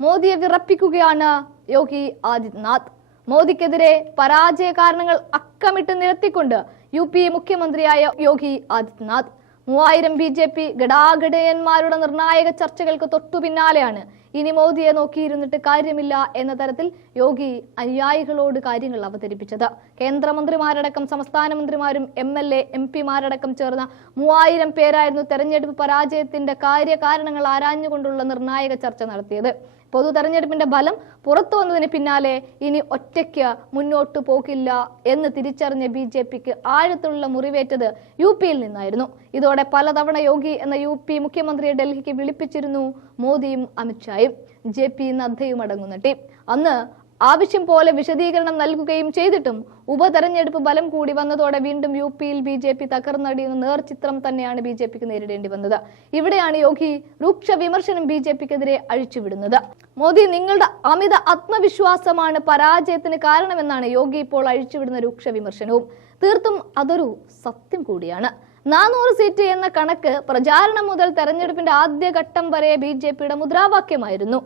മോദിയെ വിറപ്പിക്കുകയാണ് യോഗി ആദിത്യനാഥ്. മോദിക്കെതിരെ പരാജയ കാരണങ്ങൾ അക്കമിട്ട് നിരത്തിക്കൊണ്ട് യു പി മുഖ്യമന്ത്രിയായ യോഗി ആദിത്യനാഥ്. മൂവായിരം ബി ജെ പി ഘടാഘടയന്മാരുടെ നിർണായക ചർച്ചകൾക്ക് തൊട്ടു പിന്നാലെയാണ് ഇനി മോദിയെ നോക്കിയിരുന്നിട്ട് കാര്യമില്ല എന്ന തരത്തിൽ യോഗി അനുയായികളോട് കാര്യങ്ങൾ അവതരിപ്പിച്ചത്. കേന്ദ്രമന്ത്രിമാരടക്കം സംസ്ഥാന മന്ത്രിമാരും എം എൽ എ എം പിമാരടക്കം ചേർന്ന മൂവായിരം പേരായിരുന്നു തെരഞ്ഞെടുപ്പ് പരാജയത്തിന്റെ കാര്യകാരണങ്ങൾ ആരാഞ്ഞുകൊണ്ടുള്ള നിർണായക ചർച്ച നടത്തിയത്. പൊതു തെരഞ്ഞെടുപ്പിന്റെ ഫലം പുറത്തു വന്നതിന് പിന്നാലെ ഇനി ഒറ്റയ്ക്ക് മുന്നോട്ടു പോകില്ല എന്ന് തിരിച്ചറിഞ്ഞ ബി ജെ പിക്ക് ആഴത്തിലുള്ള മുറിവേറ്റത് യു പിയിൽ നിന്നായിരുന്നു. ഇതോടെ പലതവണ യോഗി എന്ന യു പി മുഖ്യമന്ത്രിയെ ഡൽഹിക്ക് വിളിപ്പിച്ചിരുന്നു മോദിയും അമിത്ഷായും. ജെ പി നദ്ദയും അടങ്ങുന്ന ടീം. അന്ന് ആവശ്യം പോലെ വിശദീകരണം നൽകുകയും ചെയ്തിട്ടും ഉപതെരഞ്ഞെടുപ്പ് ബലം കൂടി വന്നതോടെ വീണ്ടും യു പിയിൽ ബി ജെ പി തകർന്നടിയുന്ന നേർചിത്രം തന്നെയാണ് ബി ജെ പിക്ക് നേരിടേണ്ടി വന്നത്. ഇവിടെയാണ് യോഗി രൂക്ഷ വിമർശനം ബി ജെ പിക്കെതിരെ അഴിച്ചുവിടുന്നത്. മോദി നിങ്ങളുടെ അമിത ആത്മവിശ്വാസമാണ് പരാജയത്തിന് കാരണമെന്നാണ് യോഗി ഇപ്പോൾ അഴിച്ചുവിടുന്ന രൂക്ഷ വിമർശനവും. തീർത്തും അതൊരു സത്യം കൂടിയാണ്. നാനൂറ് സീറ്റ് എന്ന കണക്ക് പ്രചാരണം മുതൽ തെരഞ്ഞെടുപ്പിന്റെ ആദ്യഘട്ടം വരെ ബി ജെ പിയുടെ മുദ്രാവാക്യമായിരുന്നു.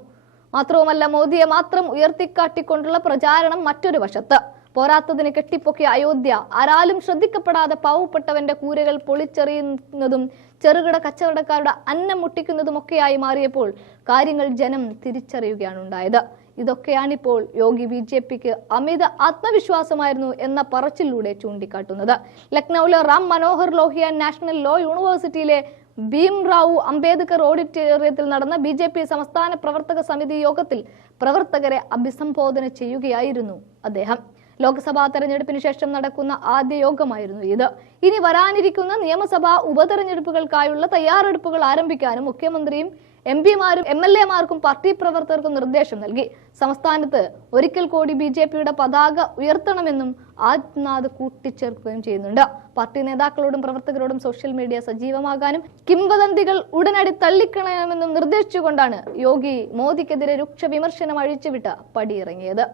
മാത്രവുമല്ല മോദിയെ മാത്രം ഉയർത്തിക്കാട്ടിക്കൊണ്ടുള്ള പ്രചാരണം മറ്റൊരു വശത്ത്. പോരാത്തതിന് കെട്ടിപ്പൊക്കിയ അയോധ്യ. ആരാലും ശ്രദ്ധിക്കപ്പെടാതെ പാവപ്പെട്ടവന്റെ കൂരകൾ പൊളിച്ചെറിയുന്നതും ചെറുകിട കച്ചവടക്കാരുടെ അന്നം മുട്ടിക്കുന്നതുമൊക്കെയായി മാറിയപ്പോൾ കാര്യങ്ങൾ ജനം തിരിച്ചറിയുകയാണ് ഉണ്ടായത് ഇതൊക്കെയാണിപ്പോൾ യോഗി ബി ജെ പിക്ക് അമിത ആത്മവിശ്വാസമായിരുന്നു എന്ന പറച്ചിലൂടെ ചൂണ്ടിക്കാട്ടുന്നത്. ലക്നൌവിലെ റാം മനോഹർ ലോഹിയ നാഷണൽ ലോ യൂണിവേഴ്സിറ്റിയിലെ ഭീം റാവു അംബേദ്കർ ഓഡിറ്റോറിയത്തിൽ നടന്ന ബി ജെ പി സംസ്ഥാന പ്രവർത്തക സമിതി യോഗത്തിൽ പ്രവർത്തകരെ അഭിസംബോധന ചെയ്യുകയായിരുന്നു അദ്ദേഹം. ലോക്സഭാ തെരഞ്ഞെടുപ്പിന് ശേഷം നടക്കുന്ന ആദ്യ യോഗമായിരുന്നു ഇത്. ഇനി വരാനിരിക്കുന്ന നിയമസഭാ ഉപതെരഞ്ഞെടുപ്പുകൾക്കായുള്ള തയ്യാറെടുപ്പുകൾ ആരംഭിക്കാനും മുഖ്യമന്ത്രിയും എം പിമാരും എം എൽ എമാർക്കും പാർട്ടി പ്രവർത്തകർക്കും നിർദ്ദേശം നൽകി. സംസ്ഥാനത്ത് ഒരിക്കൽ കൂടി ബി ജെ പിയുടെ പതാക ഉയർത്തണമെന്നും ആദിത്യനാഥ് കൂട്ടിച്ചേർക്കുകയും ചെയ്യുന്നുണ്ട്. പാർട്ടി നേതാക്കളോടും പ്രവർത്തകരോടും സോഷ്യൽ മീഡിയ സജീവമാകാനും കിംവദന്തികൾ ഉടനടി തള്ളിക്കളയണമെന്നും നിർദ്ദേശിച്ചുകൊണ്ടാണ് യോഗി മോദിക്കെതിരെ രൂക്ഷ വിമർശനം അഴിച്ചുവിട്ട് പടിയിറങ്ങിയത്.